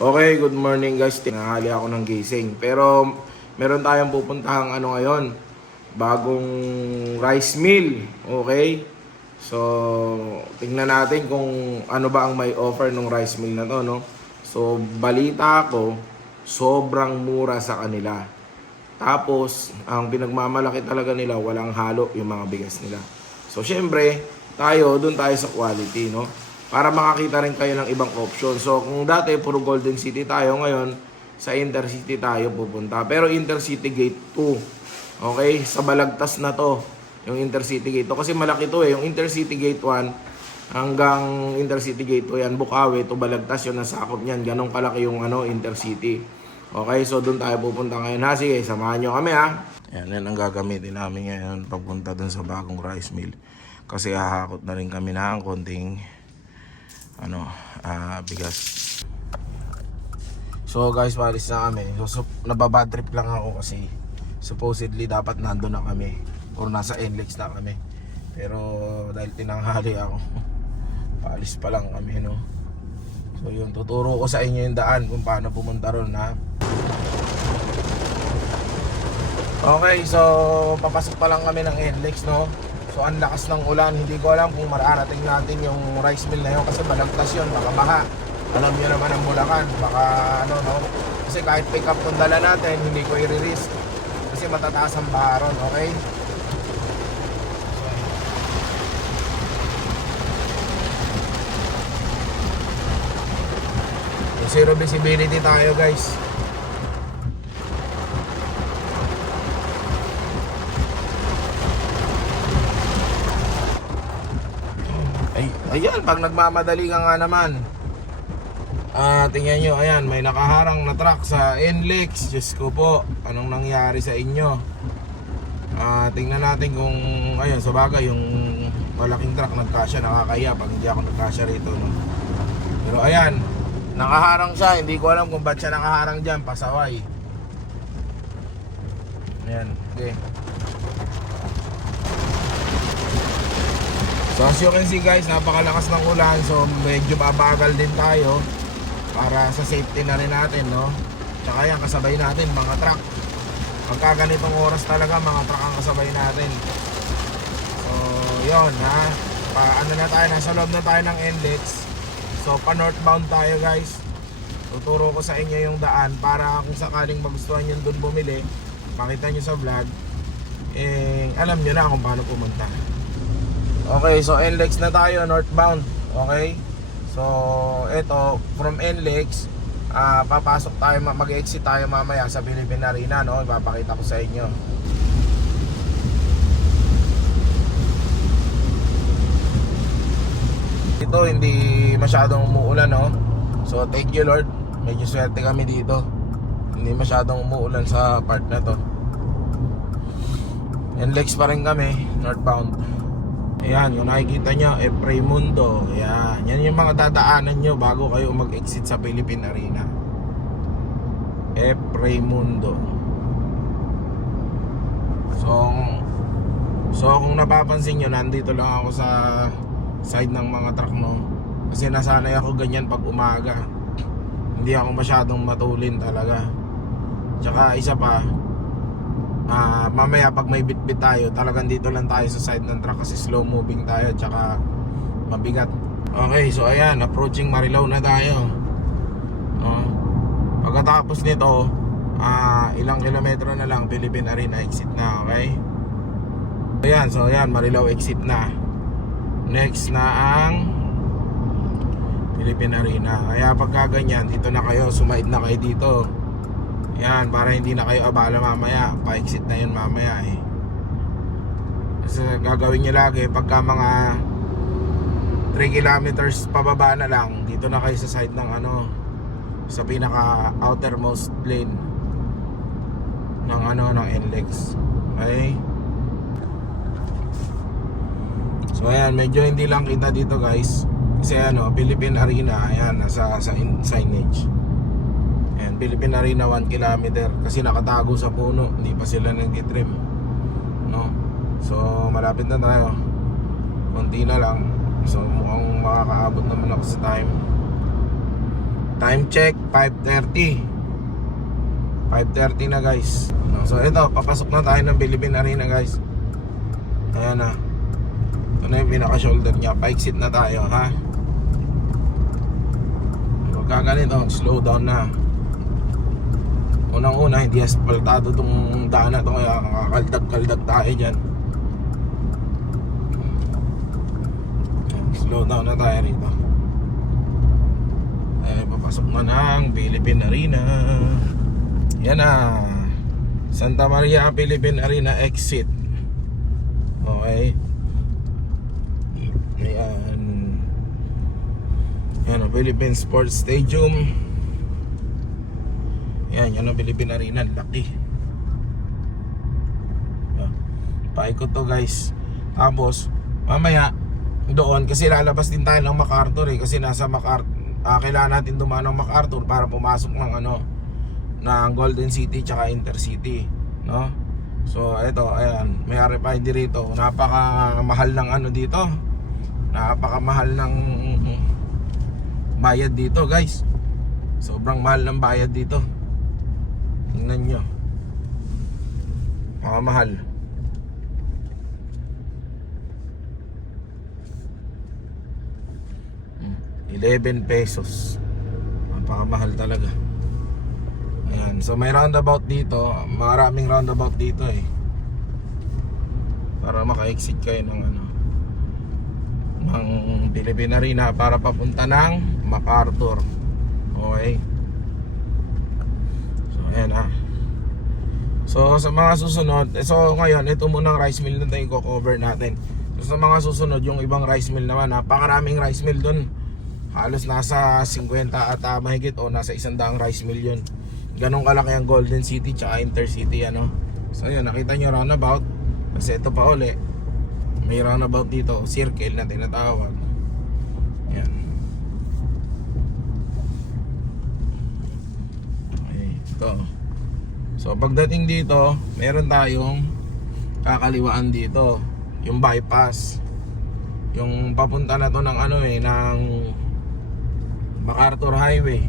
Okay, good morning guys. Tinahali ako ng gising. Pero meron tayong pupuntahang ngayon. Bagong rice mill. Okay? So, tingnan natin kung ano ba ang may offer ng rice mill na to, no? So, balita ko, sobrang mura sa kanila. Tapos, ang pinagmamalaki talaga nila, walang halo yung mga bigas nila. So, syempre, doon tayo sa quality, no? Para makakita rin kayo ng ibang option. So, kung dati puro Golden City tayo, ngayon sa Intercity tayo pupunta. Pero Intercity Gate 2. Okay? Sa Balagtas na to, yung Intercity Gate 2. Kasi malaki to yung Intercity Gate 1 hanggang Intercity Gate 2 yan. Bukawi to Balagtas yun nasakop niyan. Ganong kalaki yung Intercity. Okay? So, doon tayo pupunta ngayon. Ha? Sige, samahan nyo kami ha. Yan ang gagamitin namin ngayon papunta dun sa bagong rice mill. Kasi hahakot na rin kami ng konting bigas. So guys, palis na kami. So nababad trip lang ako kasi supposedly dapat nandun na kami or nasa NLEX na kami. Pero dahil tinanghali ako, palis pa lang kami, no. So yun, tuturo ko sa inyo yung daan kung paano pumunta ron, ha. Okay, so papasok pa lang kami ng NLEX, no. So ang lakas ng ulan, hindi ko alam kung mararating natin yung rice mill na yun kasi balagtas yun, baka baha. Alam nyo naman ang Bulacan, baka no. Kasi kahit pick up kung dala natin, hindi ko i-risk kasi matataas ang baha ron, okay? So, zero visibility tayo guys. Ayan, pag nagmamadali ka nga naman, tingnan nyo, ayan, may nakaharang na truck sa NLEX. Diyos ko po, anong nangyari sa inyo? Tingnan natin kung, ayun, sa bagay, yung malaking truck nagkasya, nakakaya pag hindi ako nagkasya rito, no? Pero ayan, nakaharang siya, hindi ko alam kung ba't siya nakaharang dyan, pasaway. Ayan, okay. So as you can see guys, napakalakas ng ulan. So medyo babagal din tayo para sa safety na rin natin, no? Tsaka yan, kasabay natin mga truck. Pagka ganitong oras talaga, mga truck ang kasabay natin. So yun, ha. Ano na tayo, nasa loob na tayo ng NLEX. So pa northbound tayo guys. Tuturo ko sa inyo yung daan para kung sakaling magustuhan nyo doon bumili, makita nyo sa vlog, alam nyo na kung paano pumunta. Okay, so NLEX na tayo, northbound. Okay? So, eto, from NLEX, papasok tayo, mag-exit tayo mamaya sa Philippine Arena, no? Ipapakita ko sa inyo. Ito, hindi masyadong umuulan, no? So, thank you Lord. Medyo swerte kami dito. Hindi masyadong umuulan sa part na to. NLEX pa rin kami, northbound. Ayan, yung nakikita nyo, Raimundo. Ayan, yan yung mga dadaanan nyo bago kayo mag-exit sa Philippine Arena. Raimundo. So kung napapansin nyo, nandito lang ako sa side ng mga truck, no? Kasi nasanay ako ganyan pag umaga. Hindi ako masyadong matulin talaga. Tsaka isa pa, mamaya pag may bitbit tayo, talagang dito lang tayo sa side ng truck kasi slow moving tayo tsaka mabigat. Okay, so ayan, approaching Marilao na tayo. Pagkatapos nito, ilang kilometro na lang, Philippine Arena exit na, okay? Ayan, so ayan, Marilao exit na. Next na ang Philippine Arena. Kaya pagka ganyan, dito na kayo, sumaid na kayo dito. Yan, para hindi na kayo abala mamaya. Pa-exit na yun mamaya eh. Kasi gagawin nyo lagi pagka mga 3 kilometers pababa na lang, dito na kayo sa side ng sa pinaka outermost lane ng ng NLEX. Okay? So ayan, medyo hindi lang kita dito guys. Kasi Philippine Arena, ayan, nasa signage. And Philippine Arena 1 kilometer kasi nakatago sa puno, hindi pa sila nag-trim, no? So malapit na tayo, konti na lang. So mukhang makakaabot naman ako sa time. Time check, 5:30. 5:30 na guys. So ito, papasok na tayo ng Philippine Arena guys. Ayan na. Ito na yung pinaka-shoulder niya. Pa-exit na tayo, ha? Pagka ganito, slow down na. Unang-una, hindi asphaltado itong daan na ito, kaya kakakaldag-kaldag tayo dyan. Slow down na tayo rito. Ay, papasok na ng Philippine Arena. Yan na, Santa Maria Philippine Arena exit. Okay. Ayan. Yan ang Philippine Sports Stadium. Yan ang Philippine Arena. Laki. Paikot to guys. Tapos mamaya doon, kasi lalabas din tayo ng MacArthur kasi nasa MacArthur. Kailangan natin dumaan ng MacArthur para pumasok ng ng Golden City tsaka Intercity, no? So eto, ayan, may RFID dito. Napakamahal ng dito. Napakamahal ng bayad dito, guys. Sobrang mahal ng bayad dito. Tingnan nyo. Napakamahal. ₱11. Napakamahal talaga. Ayan, so may roundabout dito. Maraming roundabout dito para maka-exit kayo ng ng Philippine Arena para papunta ng MacArthur. Okay. So ayan So sa mga susunod, so ngayon ito muna ang rice mill na tayo i-cover natin. So sa mga susunod, yung ibang rice mill naman, napakaraming rice mill dun. Halos nasa 50 at mahigit o nasa 100 rice mill yun. Ganong kalaki ang Golden City tsaka Intercity, So yun, nakita nyo roundabout. Kasi ito pa uli, may roundabout dito, circle na tinatawag. Yan. Okay, ito. So pagdating dito, meron tayong kakaliwaan dito, yung bypass. Yung papunta na to ng ng MacArthur Highway.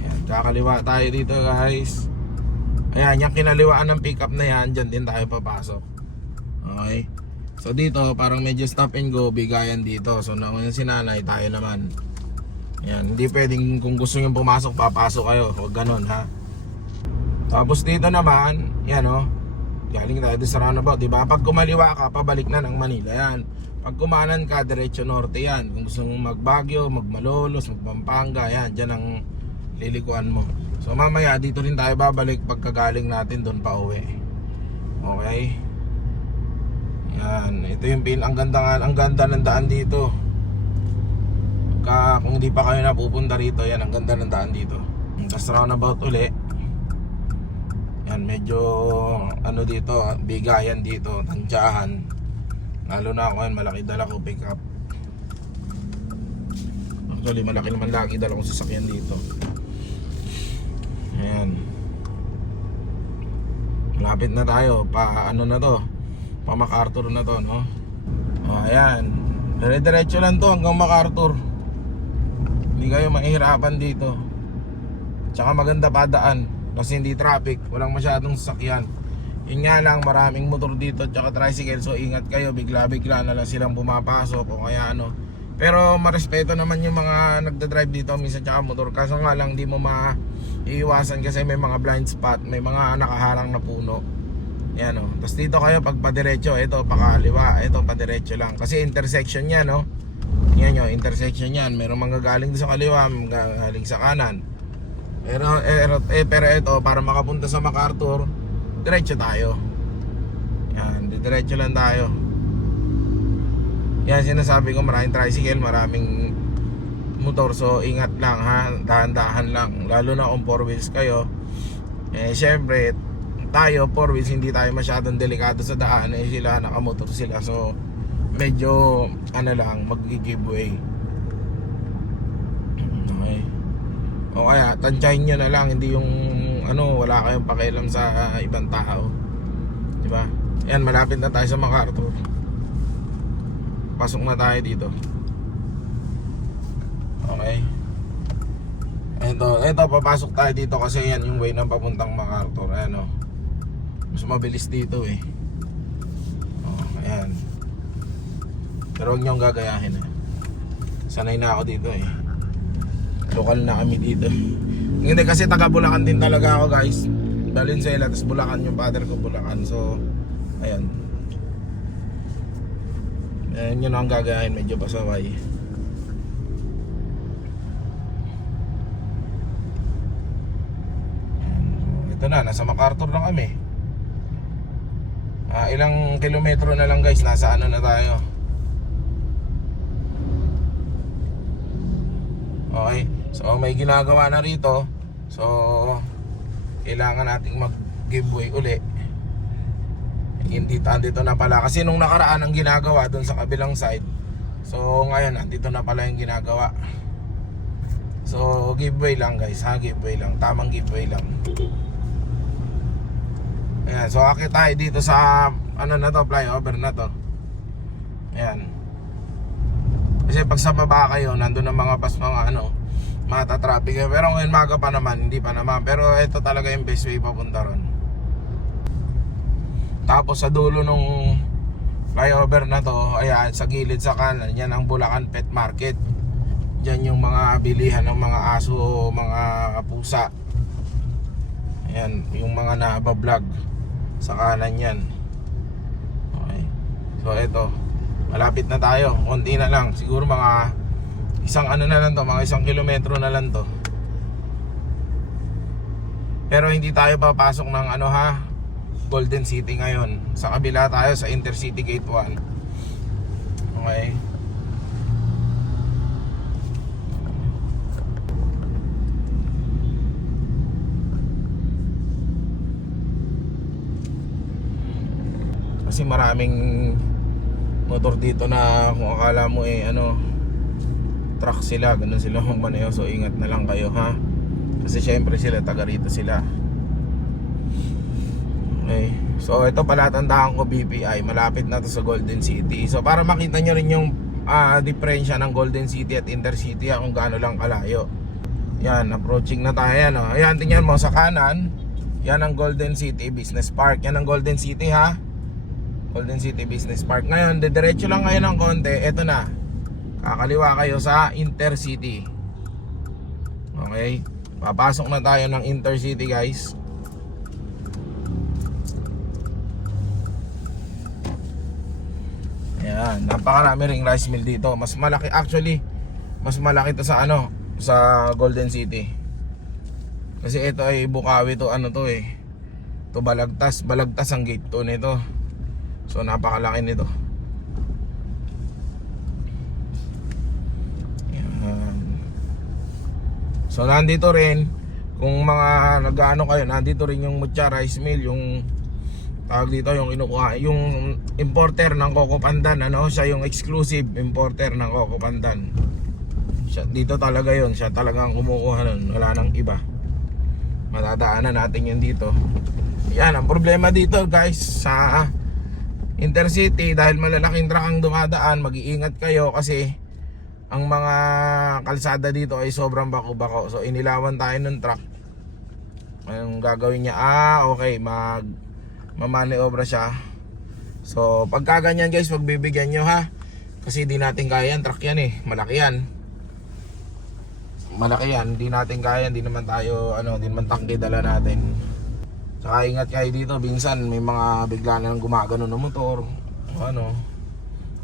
Yan, kakaliwa tayo dito guys. Ayan, yung kinaliwaan ng pickup na yan, dyan din tayo papasok. Okay. So dito, parang medyo stop and go, bigayan dito. So naman si nanay, tayo naman. Yan, hindi pwedeng kung gusto nyo pumasok, papasok kayo. Huwag ganun, ha. Tapos dito naman, yan galing tayo sa roundabout, diba? Pag kumaliwa ka, pabalik na ng Manila yan. Pag kumanan ka, diretso norte yan. Kung gusto mong mag-Baguio, mag-Malolos, mag-Pampanga, yan, dyan ang lilikuan mo. So mamaya dito rin tayo babalik pagkagaling natin doon pa uwi. Okay. Yan, ito yung ang ganda ng daan dito. Kung hindi pa kayo napupunta rito, yan ang ganda ng daan dito. Tapos roundabout uli. Yan, medyo dito, bigayan dito, tansyahan. Lalo na ako yan, malaki dala ko pick up. Actually, malaki naman lagi dala kong sasakyan dito. Ayan. Malapit na tayo, pa MacArthur na to, no? Ayan. Dire-diretso lang to hanggang MacArthur. Hindi kayo mahihirapan dito. Tsaka maganda pa daan. Kasi hindi traffic, walang masyadong sasakyan. Yun nga lang, maraming motor dito tsaka tricycle, so ingat kayo, bigla-bigla na lang silang pumapasok o kaya Pero marespeto naman yung mga nagdadrive dito minsan tsaka motor. Kaso nga lang, di mo maiiwasan kasi may mga blind spot, may mga nakaharang na puno. Yan Tapos dito kayo pag padiretso, ito pakaliwa, ito padiretso lang. Kasi intersection yan Yan intersection yan. Merong mga galing sa kaliwa, galing sa kanan. Pero ito, para makapunta sa MacArthur, diretso tayo. Yan, diretso lang tayo. Yan, sinasabi ko, maraming tricycle, maraming motor. So ingat lang, ha, dahan-dahan lang. Lalo na kung 4 wheels kayo. Syempre tayo 4 wheels, hindi tayo masyadong delikado sa daan. Sila nakamotor sila, so medyo lang, mag-give way. Okay. O kaya tansyahin nyo na lang, hindi yung wala kayong pakialam sa ibang tao, diba? Yan, malapit na tayo sa MacArthur. Pasok na tayo dito. Okay. Ito, papasok tayo dito kasi yan yung way ng papuntang MacArthur. Ano, mas mabilis dito eh. Ayan. Pero huwag niyong gagayahin eh. Sanay na ako dito eh. Lokal na kami dito. Hindi kasi taga Bulacan din talaga ako guys. Valenzuela, tapos Bulacan yung father ko, Bulacan. So, ayan. Ayan yun ang gagayahin, medyo pasaway. Ito na, nasa MacArthur na kami. Ilang kilometro na lang guys, nasa ano na tayo. Okay, so may ginagawa na rito. So, kailangan nating mag-giveaway uli. Hindi andito na pala. Kasi nung nakaraan ang ginagawa dun sa kabilang side. So, ngayon, andito na pala yung ginagawa. So, giveaway lang guys ha, giveaway lang. Tamang giveaway lang. Ayan, so akit tayo dito sa ano na to, flyover na to. Ayan. Kasi pag sa baba kayo, nandun ang mga bus, mga ano, mata-traffic. Pero ngayon maga pa naman, hindi pa naman. Pero ito talaga yung best way papunta ron. Tapos sa dulo nung flyover na to, ayan, sa gilid sa kanan, yan ang Bulacan Pet Market. Diyan yung mga bilihan ng mga aso, mga pusa. Ayan, yung mga nabablog sa kanan yan. Okay. So ito, malapit na tayo, konti na lang. Siguro mga isang ano na lang to, mga 1 kilometro na lang to. Pero hindi tayo papasok ng ano ha, Golden City ngayon. Sa kabila tayo, sa Intercity Gate 1. Okay. Kasi maraming motor dito na kung akala mo eh ano, truck sila, ganun sila magmaneho. So ingat na lang kayo ha. Kasi syempre sila, taga rito sila. Okay. So ito palatandaan ko, BPI. Malapit na to sa Golden City. So para makita nyo rin yung diferensya ng Golden City at Intercity, kung gaano lang kalayo. Yan, approaching na tayo yan. Oh. Ayan, tingnan mo sa kanan. Yan ang Golden City Business Park. Yan ang Golden City ha, Golden City Business Park. Ngayon, diretso lang kayo ng konti. Ito na, kakaliwa kayo sa Intercity. Okay, papasok na tayo ng Intercity guys. Ayan, napakarami ring rice mill dito. Mas malaki actually, mas malaki to sa ano, sa Golden City. Kasi ito ay Bukawi to, ano to eh, to Balagtas ang gate 2 nito. So napakalaki nito. Ayan. So nandito rin, kung mga nag-ano kayo, nandito rin yung Mucha Rice Mill, yung tawag dito, yung inukuha, yung importer ng Coco Pandan, ano, siya yung exclusive importer ng Coco Pandan. Siya, dito talaga yon, siya talagang kumukuha nun, wala nang iba. Matadaanan natin yun dito. Yan, ang problema dito guys sa Intercity, dahil malalaking truck ang dumadaan, mag-iingat kayo kasi ang mga kalsada dito ay sobrang bako-bako. So inilawan tayo ng truck. Anong gagawin niya? Okay, mamaniobra siya. So pagka ganyan guys, pagbibigyan nyo ha, kasi di natin kaya yan, truck yan eh, malaki yan. Malaki yan, di natin kaya, di naman tayo ano, di naman tangke dala natin. Saka ingat kayo dito, minsan may mga bigla na lang gumagano ng motor o ano.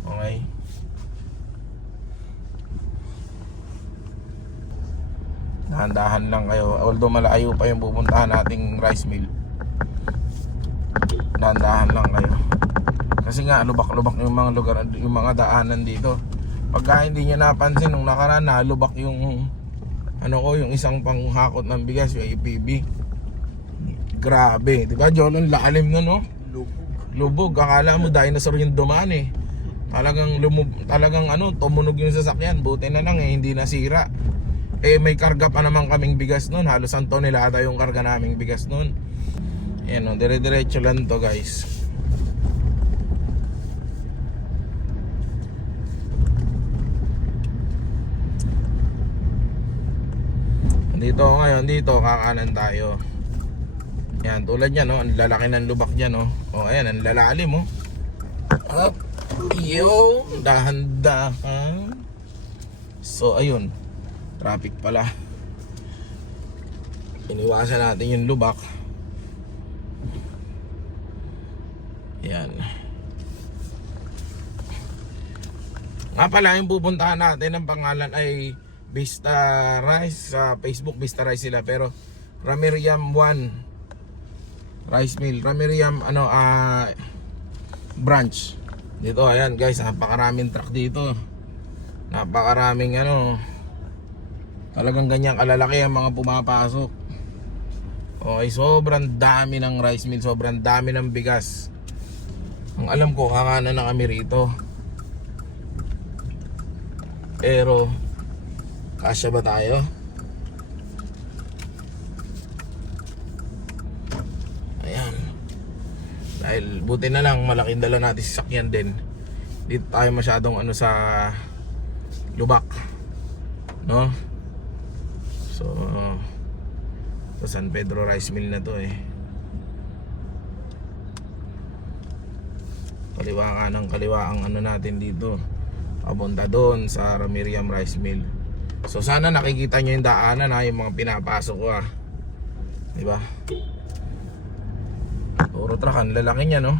Okay. Dahan-dahan lang kayo, although malayo pa yung pupuntahan nating rice mill. Dahan-dahan lang kayo. Kasi nga lubak-lubak yung mga lugar, yung mga daanan dito. Pagka hindi niya napansin, nung nakaraan nalubak yung ano ko, yung isang panghakot ng bigas, yung APB. Grabe, di ba John, ang lalim nun, no? Lubog, akala mo dinosaur yung dumaan eh. Talagang ano, tumunog yung sasakyan. Buti na lang eh, hindi nasira. Eh may karga pa naman kaming bigas nun, halos 1 tonelada yung karga naming bigas nun. Ayan o, dire-diretso lang to guys. Dito ngayon, dito kakanan tayo. Yan, tulad yan, no? Ang lalaki ng lubak dyan, no? O, ayan, ang lalalim, oh. Up. Yo, dahan-dahan. So, ayun. Traffic pala. Iniwasan natin yung lubak. Yan. Nga pala, yung pupuntahan natin, ang pangalan ay Vista Rice. Sa Facebook, Vista Rice sila. Pero, Ramiriam 1 Rice Mill. Ramiriam, branch. Dito, ayan guys, napakaraming truck dito. Napakaraming talagang ganyang kalalaki ang mga pumapasok. Okay, sobrang dami ng rice mill, sobrang dami ng bigas. Ang alam ko, kakanan na kami rito. Pero, kasya ba tayo? Ayan. Dahil buti na lang malaking dala natin si sakyan din. Dito tayo masyadong sa lubak, no? So San Pedro Rice Mill na to eh. Kaliwa ka ng kaliwa ang natin dito, papunta doon sa Ramiriam Rice Mill. So sana nakikita nyo yung daanan yung mga pinapasok ko diba? Puro truck, ang lalaki niya, no?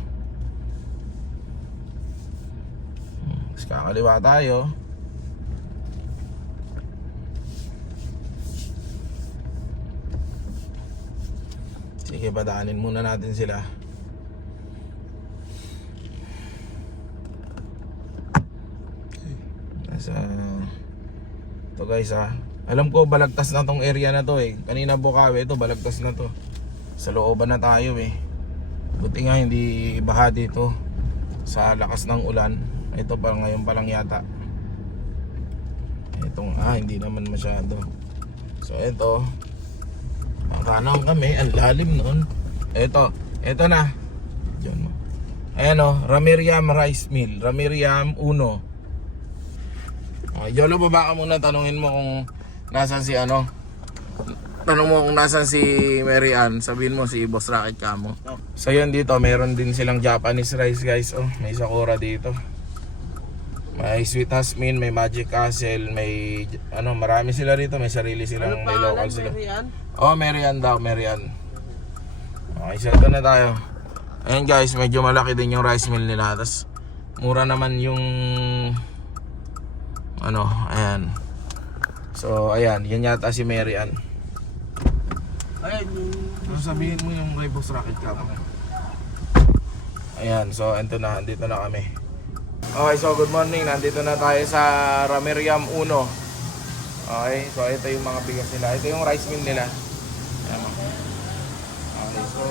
Tapos kakaliwa tayo. Sige, padaanin muna natin sila. Nasa ito guys alam ko balagtas na tong area na to eh. Kanina Bukawi, ito balagtas na to. Sa looban na tayo eh. Buti nga hindi baha dito sa lakas ng ulan. Ito pa ngayon pa lang yata. Itong hindi naman masyado. So ito, kanan kami, ang lalim noon. Ito na. Diyan mo. Ayan Ramiriam Rice Mill, Ramiriam 1. Yolo, baba ka muna, tanungin mo kung nasan si tanong mo kung nasan si Mary Ann, sabihin mo si Boss Rocket kamo. So yun, dito meron din silang Japanese rice guys. May Sakura dito, may Sweet Jasmine, may Magic Castle, may marami sila rito, may sarili silang, may local sila. Mary Ann daw, Mary Ann. Okay, so ito na tayo. Ayan guys, medyo malaki din yung rice mill nila. Tapos mura naman yung ayan. So ayan, yan yata si Mary Ann. Sabihin mo yung may Boss Rocket ka. Ayan, so andito na kami. Okay, so good morning. Nandito na tayo sa Ramiriam 1. Okay, so ito yung mga bigas nila. Ito yung rice mill nila. Ayan. Okay, so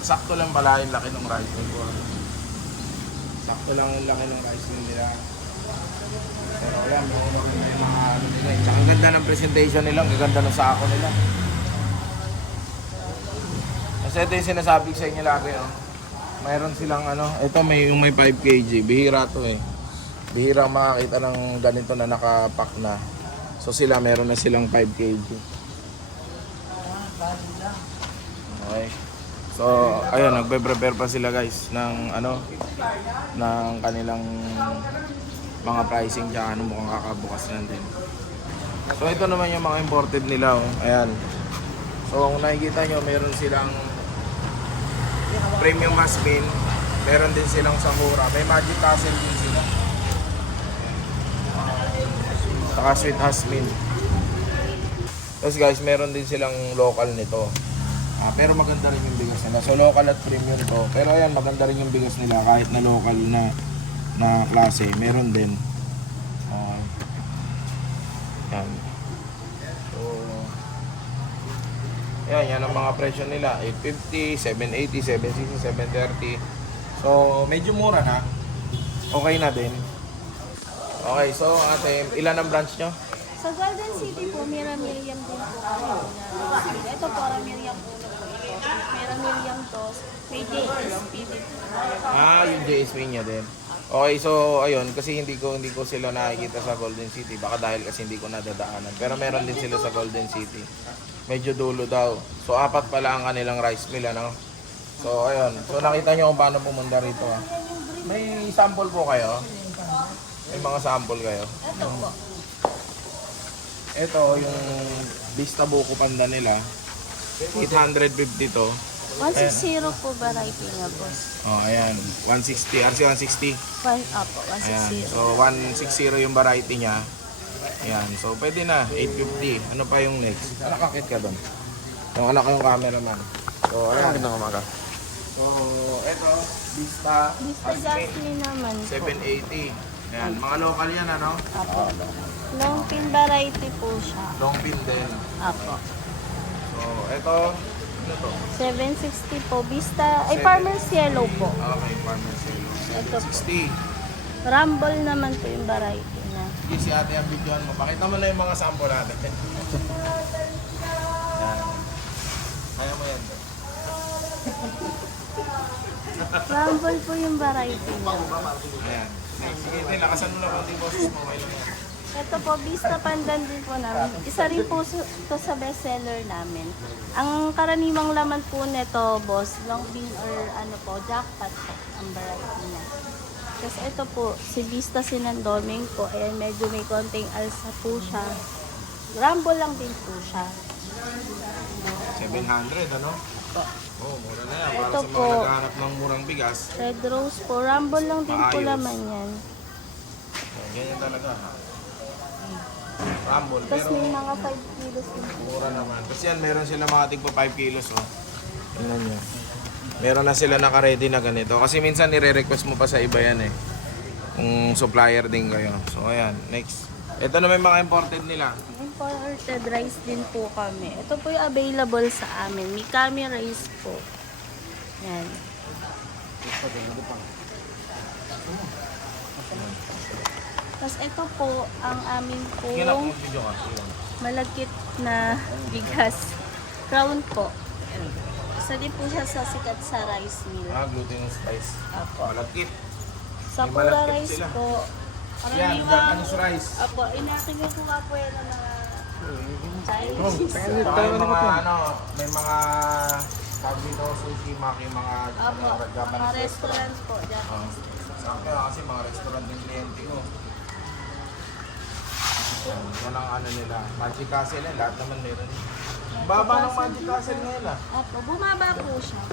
sakto lang pala yung laki ng rice mill ko. Sakto lang yung laki ng rice mill nila. Pero ayan, may mga nila. Tsaka ang ganda ng presentation nila, ang ganda ng sako nila. Kasi ito yung sinasabi sa inyo lagi, mayroon silang ito yung may 5 kg, bihira to eh. Bihira makakita ng ganito na nakapack na. So sila meron na silang 5 kg. Okay. So ayun, nagpe-prepare pa sila guys ng ng kanilang mga pricing tsaka mukhang kakabukas na din. So ito naman yung mga imported nila Ayan. So kung nakikita nyo, meron silang Premium Jasmine, meron din silang Sakura, may Magic Castle din sila, saka Sweet Jasmine. Tapos guys, meron din silang local nito. Pero maganda rin yung bigas nila. So local at premium to. Pero ayan, maganda rin yung bigas nila kahit na local na klase, meron din. Yan. So yan ang mga presyo nila. 850, 780, 760, 730. So medyo mura na. Okay na din. Okay, so ate, ilan ang branch nyo? Sa Golden City po, Ramiriam din po kami. Ito po, Ramiriam 1 po. May Ramiriam 2, may JSP din po. Yung JSP niya din. Okay, so ayun, kasi hindi ko sila nakikita sa Golden City. Baka dahil kasi hindi ko nadadaanan. Pero meron din sila sa Golden City. Medyo dulo daw. So 4 pala ang kanilang rice mill, ano? So ayun. So nakita nyo kung paano pumunta rito. Ah. May sample po kayo? May mga sample kayo? Ito po. Ito yung Vista Buko Panda nila. 850 to. 160 po variety nga, boss. Oh, ayan. 160. RC 160. Opo, Ayan. 160. So 160 yung variety niya. Ayan. So pwede na. 850. Ano pa yung next? Nakakit ka doon. Yung anak ko yung cameraman. So ayan. Magandang umaga. So eto. Vista. Mr. Jasmine naman po. 780. Ayan. Mga local yan, ano? Apo. Long pin variety po siya. Long pin din. Apo. So eto. Ano to? 760 po. Vista, ay Farmer's Yellow po. Okay. Farmer's Yellow. Ito po. 60. Rumble naman po yung variety na. Sige, si ate ang videoan mo. Pakita mo na yung mga sample natin. Yan. Kaya mo yan. Rumble po yung variety na. Ayan. Sige, ate, lakasan mo na konti boses mo. Okay lang yan. Ito po, Vista Pandan din po namin. Isa rin po to sa bestseller namin. Ang karaniwang laman po nito, boss, long bean or ano po, jackpot po ang variety niya. Tapos ito po, si Vista Sinandoming po, ayan, medyo may konting alsa po siya. Rumble lang din po siya. 700, ano? Oh, mura na yan. Para Ito sa mga po. naghahanap ng murang bigas. Red Rose po, Rumble lang din po Maayos. laman yan. Ganyan talaga. Rumble. Tapos Pero may mga 5 kilos din po. mura naman. Kasi yan, meron sila mga tigpa 5 kilos, oh. Tingnan nyo. Meron na sila naka-ready na ganito. Kasi minsan nire-request mo pa sa iba yan, eh. Kung supplier din kayo. So, ayan. Next. Ito na may mga imported nila. Imported rice din po kami. Ito po yung available sa amin. Mikami rice po. Yan. Tapos ito po ang aming Sige na, pong video ka. Sige. malagkit na bigas. Crown po. Yan. Isa din po siya sa sikat sa rice mill. Ah, glutinous rice. Apo. Malagkit. Sa may pura malagkit rice sila. po. Yan, Japanese rice. Apo, inakinig ko nga po yan ng mga Chinese. Saka yung mga ano, may mga tawag dito, sushi, maki, mga Apo, Japanese mga restaurants po. Oh. Japanese. Sakto na kasi mga restaurant din kliyente ko. Yan ang ano nila. Magic Castle eh, lahat naman meron. Baba ng Magic Castle ngayon ah. Apo, bumaba po siya.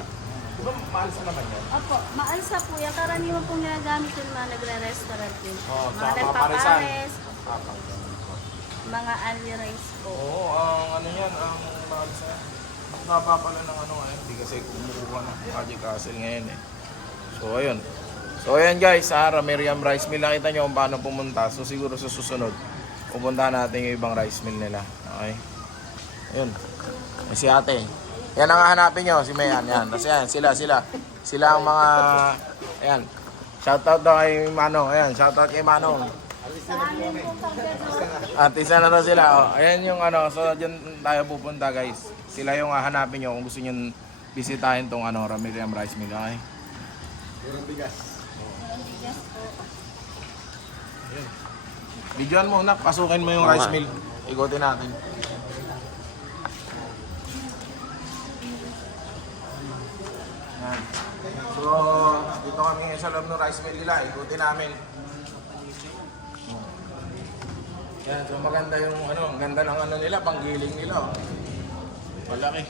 Di ba mahal sa naman yan? Opo, maalsa po yan. Karaniwan pong ginagamit yung mga nagre-restaurant din. Oo, Mga tsaka paparisan. nagpapares, mga only rice po. Oo, ang ano yan, ang mahal sa... Baba pala ng ano ngayon, hindi kasi kumukuha ng Magic Castle ngayon eh. So ayun. So ayan guys, sa Miriam Rice Mill, nakita nyo kung paano pumunta. So siguro sa susunod, pupuntahan natin yung ibang rice mill nila. Okay? Ayun. Si ate. Yan ang hanapin nyo, si Mayan. Yan. Tapos yan, sila ang mga... Ayan. Shoutout daw kay Manong. Ayan, shoutout kay Manong. Sa amin pong pagdadro. At isa na to sila. Oh. Ayan yung ano. So, dyan tayo pupunta guys. Sila yung hanapin nyo kung gusto nyo bisitahin tong ano, Miriam Rice Mill. Okay? Bigas po. Videoan mo, nak. Pasukin mo yung rice mill. Ikotin natin. Yan. So, dito kami ngayon sa loob ng rice mill nila. Ikutin namin. Yan, so maganda yung ano, ang ganda ng ano nila, panggiling nila. Oh. Malaki.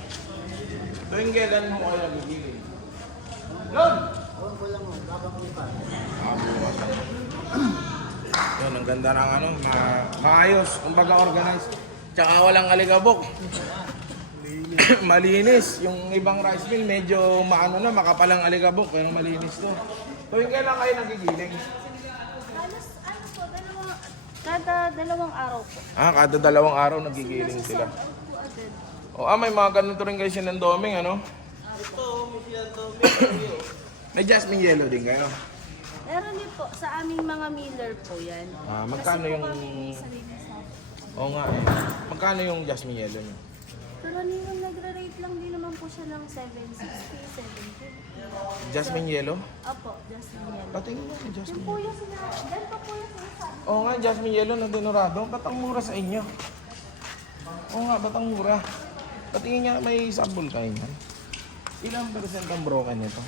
Tuwing kailan mo kayo nagigiling? Lon! Yun, ang ganda ng ano, maayos, kumbaga organized. Tsaka walang aligabok. Malinis. Yung ibang rice mill, medyo maano na, makapalang aligabok, pero malinis to. Tuwing kailan kayo nagigiling? Halos, ano po, kada dalawang araw po. Ah, kada 2 araw nagigiling sila. Po agad. O, may mga ganito rin kayo sinandoming, ano? May jasmine yellow din kayo. Meron din po, sa aming mga miller po yan. Ah, magkano Kasi po yung... kami may sarili sa... Oo nga eh. Magkano yung jasmine yellow nyo? Karaniwan nagre-rate lang din naman po siya ng 760, 750. Jasmine yellow? Opo, Jasmine Yellow. Patingin nga si Yung Jasmine. po yung sinasabi. Ganito po yung sinasabi. Oo nga, Jasmine yellow na dinurado. Ba't ang mura sa inyo? Oo nga, ba't ang mura? Patingin nga, may sample kayo yan. Ilang percent ang broken nito?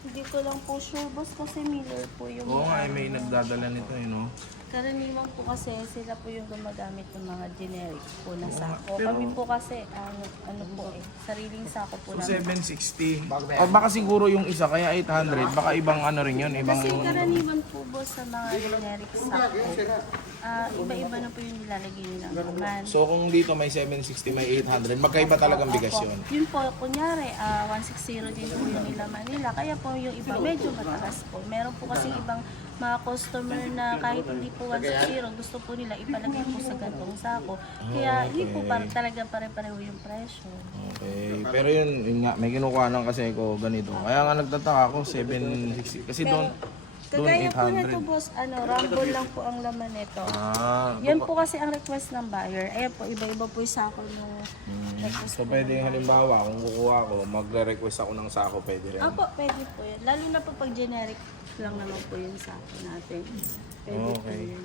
Hindi ko lang po sure, boss, kasi Miller po yung... Oo nga, may nagdadala nito eh, no? Karaniwan po kasi sila po yung gumagamit ng mga generic po na sako. pero- Kami po kasi, ano po sariling sako po So, namin. 760. O baka siguro yung isa, kaya 800. Baka ibang ano rin yun, ibang... Kasi karaniwan po boss sa mga generic sako, iba-iba na po yung nilalagay nilang laman. So, kung dito may 760, may 800, magkaiba talagang bigas yun. Yun po, kunyari, 160 din po yung nilaman nila. Kaya po yung iba medyo mataas po. Meron po kasi ibang mga customer na kahit hindi po 160, gusto po nila ipalagay po sa gantong sako. Kaya hindi po talaga pare-pareho yung presyo. Okay. Pero yun nga, may kinukuha lang kasi ko ganito. Kaya nga nagtataka ako, 760. Kasi doon Kagaya po 800. nito boss, rumble lang po ang laman nito. Yan po kasi ang request ng buyer. Ayan po, iba-iba po yung sako ng request. So, pwede halimbawa, kung kukuha ko, magre-request ako ng sako, pwede rin. Opo, pwede po yan. Lalo na po pag generic lang naman po yung sako natin. Pwede po Okay. yan.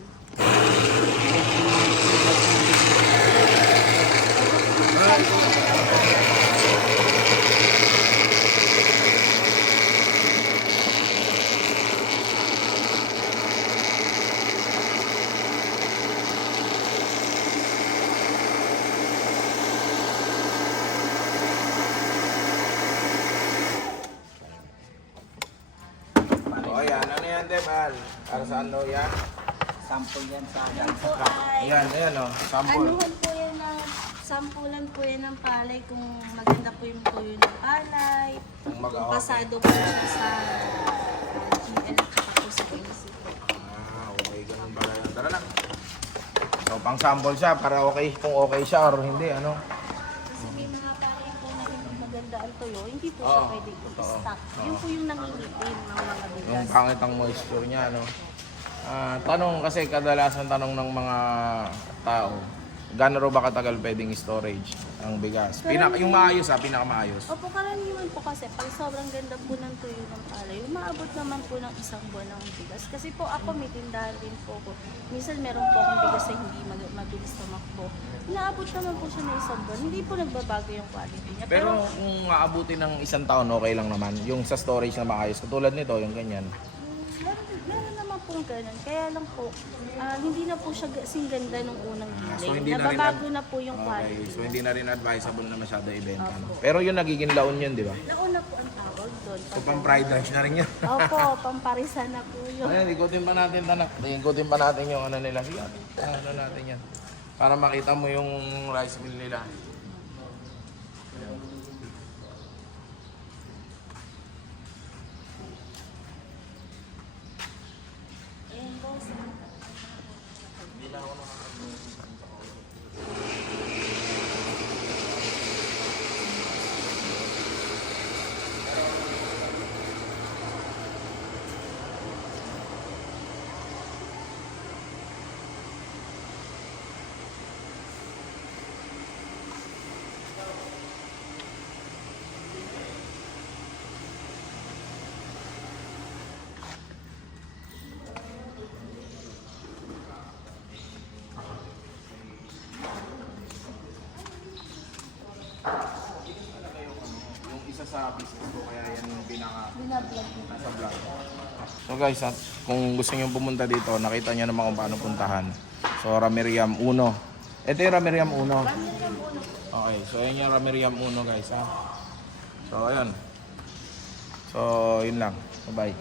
O, ayan. Ano yan, Deban? Para saan daw yan? Sample yan sa Yan po ay Ayan, o. Sample. anuhan po yan ng sampulan po yan ng palay kung maganda po yung tuyo ng palay. Kung Kung mag-okay. pasado po siya sa GL at saka po sa AC po. Okay. Ganun pala yan. Tara na. So, pang sample siya para okay kung okay siya or hindi, ano? Kasi may mga palay po na hindi maganda ang tuyo, hindi po Oo. siya pwede i-stock. Yun po yung nangingitim ng mga Yung bigas. pangit ang moisture niya, no? Tanong kasi kadalasan tanong ng mga tao, gaano raw ba katagal pwedeng storage ang bigas? Yung maayos pinakamaayos. Opo, karaniwan po kasi pag sobrang ganda po ng tuyo ng palay, umaabot naman po ng 1 buwan ng bigas. Kasi po ako may tindahan din po ko. Minsan meron po akong bigas na hindi mabilis tumakbo. Inaabot naman po siya ng 1 buwan. Hindi po nagbabago yung quality niya. Pero kung aabutin ng 1 taon, okay lang naman. Yung sa storage na maayos, katulad nito, yung ganyan. Meron naman pong ganun. Kaya lang po, hindi na po siya kasing ganda nung unang So, bili. hindi na rin Nababago na po yung Okay, quality. so hindi na rin advisable na masyado ibenta. No? Opo. Pero yun nagiging laon yun, di ba? Nauna po ang tawag doon. So pang fried rice na rin yan. Opo, pamparisan na po yun. Ayan, ikutin pa natin, tanak. Ikutin pa natin yung ano nila. Sige, ano natin yan. Para makita mo yung rice mill nila. Ayan, boss. Yung isa sa business ko, kaya yan yung Binablog mo. sa vlog. So guys, kung gusto nyo pumunta dito, nakita nyo naman kung paano puntahan. So Ramiriam 1. Ito yung Ramiriam 1. Okay, so yun yung Ramiriam 1 guys ha. So ayun. So yun lang. Bye bye.